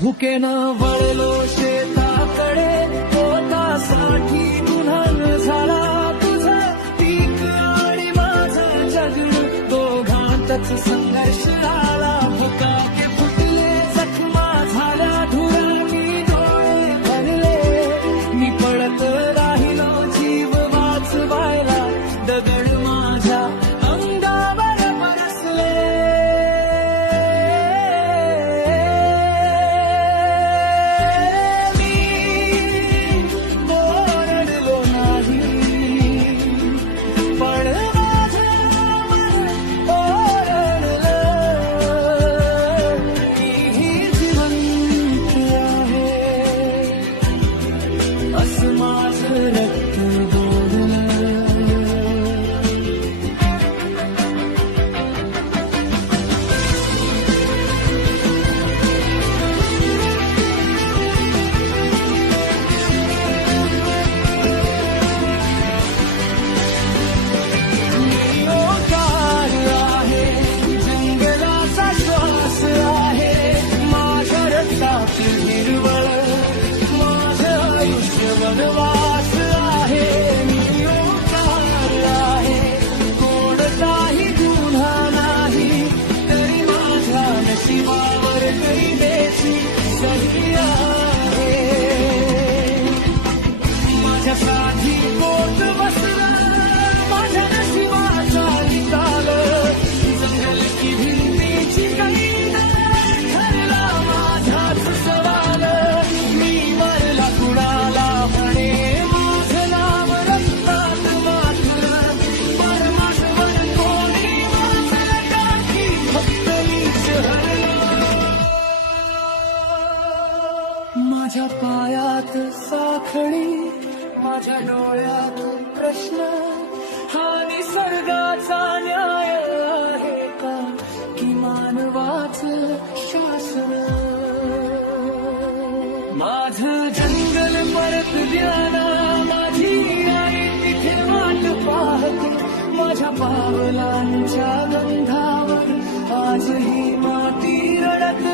भुकेनं वळलो शेताकडे, पोटासाठी दुल्हन झाला तुझा पीक आणि माझं जगणं, दोघांतच संघर्ष आला. भुकाके फुटले, जखमा झाल्या धुरानी डोळे भरले, मी पळत राहिलो जीव वाचवायला, दगड माझ्या अंगावर बरसले. मी ओरडलो नाही, पण माझं मन ओरडलं. मीही जिवंत आहे असं माझं रक्त बोललं. ओंकार आहे, जंगलाचा श्वास आहे, माझ्या रक्तातील हिरवळ, माझं आयुष्य वनवास आहे. मी ओंकार आहे, कोणताही गुन्हा नाही, तरी माझ्या नशिबावर कैदेची सही आहे. माझ्यासाठी पोट बसलं, माझ्या नशिबाचा निकाल, जंगल की भिंतीची कैद ठरला माझाच सवाल. मी मरला कुणाला म्हणे, माझं नाव रक्तात मातलं, परमात्मन कोणी वाचलं टाकी, फक्त मीच हरलो. माझ्या पायात साखळी, माझ्या डोळ्यात प्रश्न, हा निसर्गाचा न्याय आहे का की मानवाचं शासन. माझं जंगल परत द्याना, माझी आई तिथे वाट पाहते, माझ्या पावलांच्या गंधावर आजही माती रडत